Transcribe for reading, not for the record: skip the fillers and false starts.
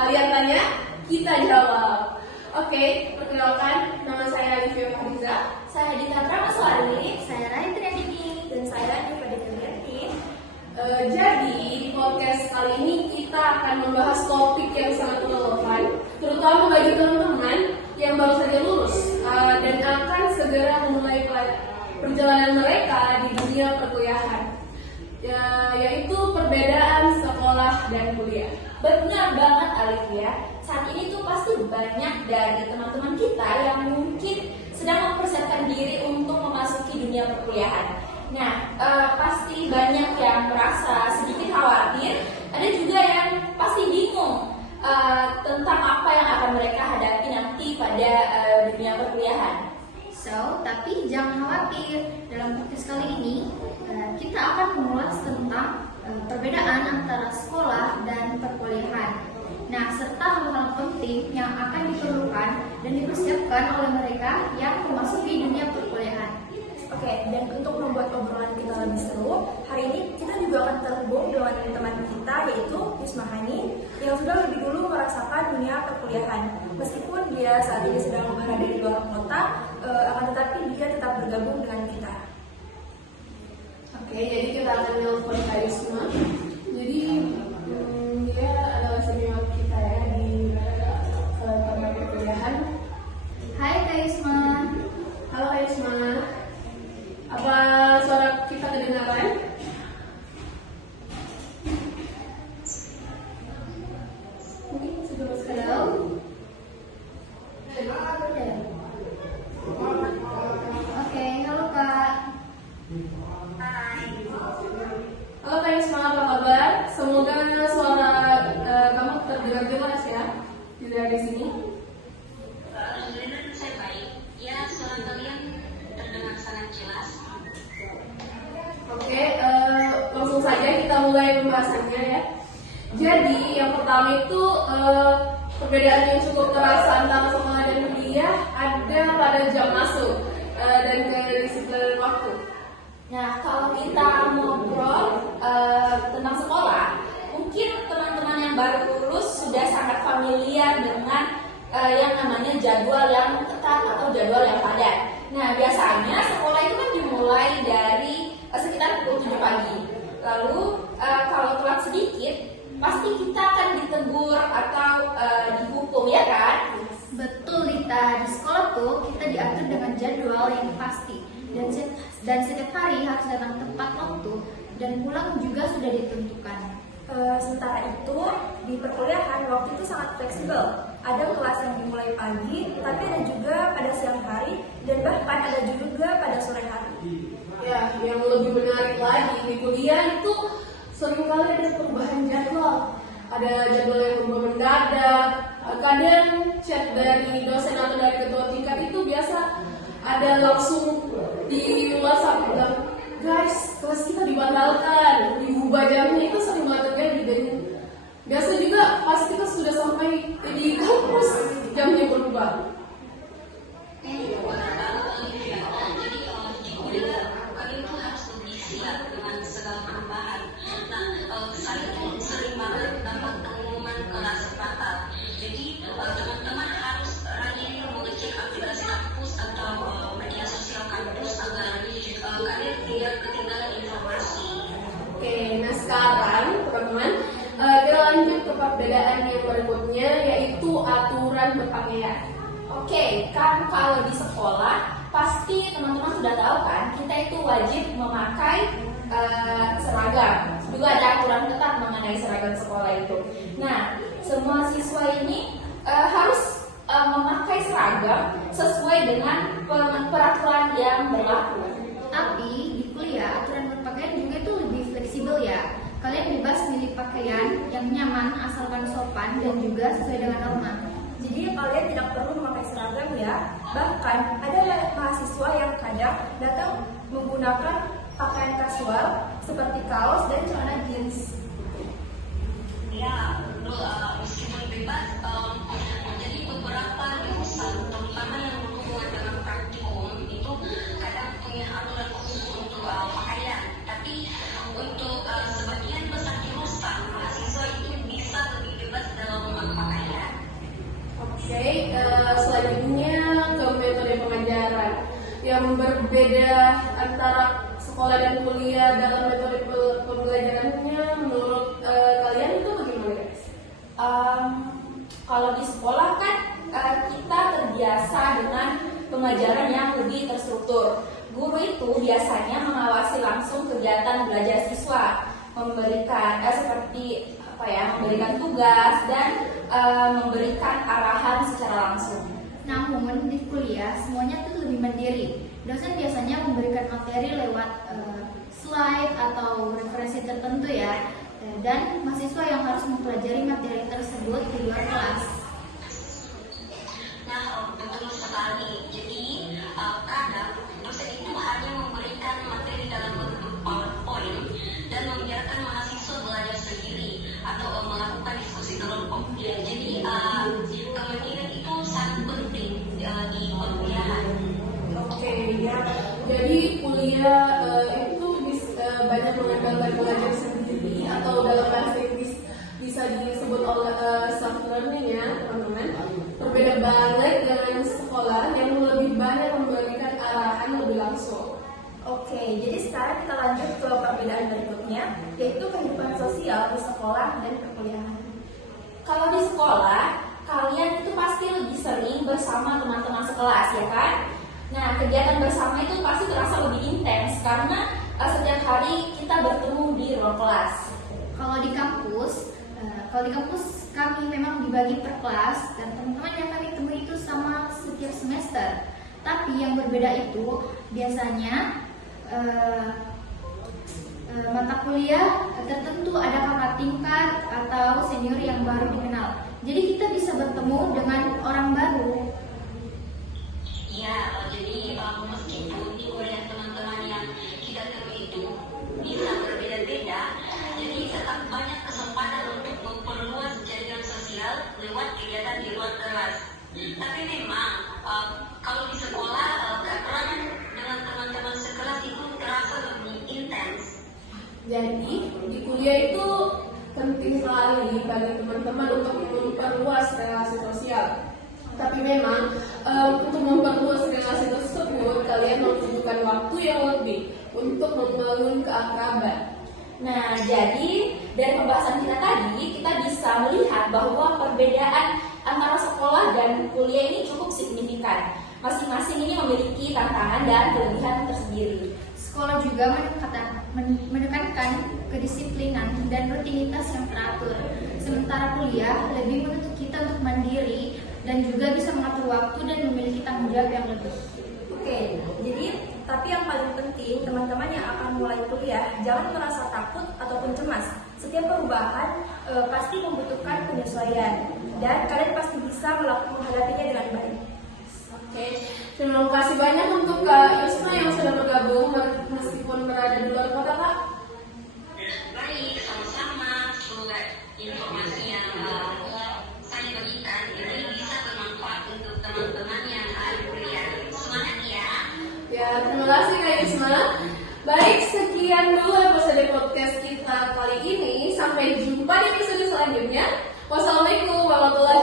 Kalian tanya, kita jawab. Oke, perkenalkan, nama saya Alivia Fariza. Saya Dita Pramaswari, saya Rain Triandini, dan saya Diva Detrianti. Jadi, di podcast kali ini kita akan membahas topik yang sangat relevan, terutama bagi teman-teman yang baru saja lulus dan akan segera memulai perjalanan mereka di dunia perkuliahan, yaitu perbedaan sekolah dan kuliah. Benar banget Alivia, saat ini tuh pasti banyak dari teman-teman kita yang mungkin sedang mempersiapkan diri untuk memasuki dunia perkuliahan. Nah, pasti banyak yang merasa sedikit khawatir, ada juga yang pasti bingung tentang apa yang akan mereka hadapi nanti pada dunia perkuliahan. Tapi jangan khawatir, dalam podcast kali ini kita akan mengulas tentang perbedaan antara sekolah dan perkuliahan. Nah, serta hal-hal penting yang akan diperlukan dan dipersiapkan oleh mereka yang memasuki dunia perkuliahan. Oke, dan untuk membuat obrolan kita lebih seru, hari ini kita juga akan terhubung dengan teman kita yaitu Yusmahani yang sudah lebih dulu merasakan dunia perkuliahan. Meskipun dia saat ini sedang berada di luar kota, akan tetapi dia tetap bergabung dengan kita. Oke, jadi kita akan nelfon Kak Yusma. Jadi dia adalah senior kita ya di tempat perkuliahan. Hai Kak Yusma. Halo Kak Yusma. Apa suara kita kedengaran? Mungkin sebelum sekarang. Oke, halo Kak. Halo Kak Yusma, apa kabar? Semoga suara kamu terdengar jelas ya dari sini. Alhamdulillah saya baik. Ya, suara kalian terdengar sangat jelas. Oke, langsung saja kita mulai pembahasannya ya. Jadi yang pertama itu perbedaan yang cukup terasa antara sekolah dan kuliah ada pada jam masuk dan kedisiplinan waktu. Nah, kalau kita ngobrol tentang sekolah, mungkin teman-teman yang baru lulus sudah sangat familiar dengan yang namanya jadwal yang ketat atau jadwal yang padat. Nah, biasanya sekolah itu kan dimulai dari sekitar pukul 7 pagi. Lalu kalau telat sedikit, pasti kita akan ditegur atau dihukum, ya kan? Betul Dita, di sekolah tuh kita diatur dengan jadwal yang pasti dan setiap hari harus datang tepat waktu dan pulang juga sudah ditentukan. Sementara itu, di perkuliahan waktu itu sangat fleksibel. Ada kelas yang dimulai pagi, tapi ada juga pada siang hari, dan bahkan ada juga pada sore hari. Ya, yang lebih menarik lagi di kuliah itu seringkali ada perubahan jadwal. Ada jadwal yang berubah mendadak. Kadang chat dari dosen atau dari ketua tingkat itu biasa ada langsung di WhatsApp bilang, guys, kelas kita dibatalkan, diubah jamnya. Itu sering banget terjadi. Dan biasa juga pas kita sudah sampai di kampus jamnya berubah. Kalian tuh harus lebih siap dengan segala perubahan. Nah, saya tuh sering banget dapat pengumuman kelas batal. Jadi teman-teman harus rajin mengecek aplikasi kampus atau media sosial kampus agar kalian tidak ketinggalan informasi. Oke, nah sekarang teman-teman kita lanjut ke perbedaan yang berikutnya yaitu aturan berpakaian. Oke, kan kalau di sekolah pasti teman-teman sudah tahu kan, kita itu wajib memakai seragam. Juga ada aturan ketat mengenai seragam sekolah itu. Nah, semua siswa ini harus memakai seragam sesuai dengan peraturan yang berlaku. Tapi di kuliah aturan berpakaian juga itu lebih fleksibel ya. Kalian bebas milih pakaian yang nyaman asalkan sopan dan juga sesuai dengan norma. Jadi kalian tidak perlu memakai seragam ya. Bahkan ada mahasiswa yang kadang datang menggunakan pakaian kasual seperti kaos dan celana jeans. Ya, meskipun bebas, jadi beberapa jurusan, terutama yang berhubungan dengan praktikum itu kadang punya aturan khusus untuk pakaian. Tapi untuk sebagian besar jurusan mahasiswa itu bisa lebih bebas dalam memakai yang berbeda antara sekolah dan kuliah dalam metode pembelajarannya menurut kalian itu bagaimana guys? Kalau di sekolah kan kita terbiasa dengan pengajaran yang lebih terstruktur. Guru itu biasanya mengawasi langsung kegiatan belajar siswa, memberikan seperti memberikan tugas dan memberikan arahan secara langsung. Namun di kuliah semuanya tuh lebih mandiri. Dosen biasanya memberikan materi lewat slide atau referensi tertentu ya. Dan mahasiswa yang harus mempelajari materi tersebut di luar kelas. Nah, betul sekali. Jadi, kadang dosen itu hanya memberikan materi dalam bentuk PowerPoint dan membiarkan mahasiswa belajar sendiri atau melakukan diskusi kelompok. Jadi, kemandirian itu sangat penting di perkuliahan. Oke, ya. Jadi kuliah itu banyak mengandalkan belajar sendiri atau dalam bahasa Inggris bisa disebut oleh self learning ya teman-teman. Berbeda banget dengan sekolah yang lebih banyak memberikan arahan lebih langsung. Oke, jadi sekarang kita lanjut ke perbedaan berikutnya, yaitu kehidupan sosial di sekolah dan perkuliahan. Kalau di sekolah, kalian itu pasti lebih sering bersama teman-teman sekelas ya kan? Nah, kegiatan bersama itu pasti terasa lebih intens karena setiap hari kita bertemu di ruang kelas. Kalau di kampus kami memang dibagi per kelas dan teman-teman yang kami temui itu sama setiap semester. Tapi yang berbeda itu biasanya mata kuliah tertentu ada kakak tingkat atau senior yang baru dikenal. Jadi kita bisa bertemu dengan orang baru. Ya, jadi meskipun di kuliah teman-teman yang kita temui itu bisa berbeda-beda, jadi tetap banyak kesempatan untuk memperluas jaringan sosial lewat kegiatan di luar kelas. Tapi memang kalau di sekolah keterangan dengan teman-teman sekelas itu terasa lebih intens. Jadi di kuliah itu penting sekali bagi teman-teman untuk memperluas relasi sosial. Tapi memang untuk memperluas relasi tersebut kalian membutuhkan waktu yang lebih untuk membangun keakraban. Nah, jadi dari pembahasan kita tadi, kita bisa melihat bahwa perbedaan antara sekolah dan kuliah ini cukup signifikan. Masing-masing ini memiliki tantangan dan kelebihan tersendiri. Sekolah juga menekankan kedisiplinan dan rutinitas yang teratur. Sementara kuliah lebih menuntut kita untuk mandiri dan juga bisa mengatur waktu dan memiliki tanggung jawab yang lebih. Oke, jadi tapi yang paling penting teman-teman yang akan mulai kuliah jangan merasa takut ataupun cemas. Setiap perubahan pasti membutuhkan penyesuaian dan kalian pasti bisa menghadapinya dengan baik. Oke, terima kasih banyak untuk Kak Yusma yang sudah bergabung meskipun berada di luar kota, Kak. Baik, sama-sama. Semoga informasi yang saya berikan ini bisa bermanfaat untuk teman-teman yang akan kuliah. Semangat ya. Ya, terima kasih Kak Yusma. Baik, sekian dulu episode podcast kita kali ini. Sampai jumpa di episode selanjutnya. Wassalamualaikum warahmatullahi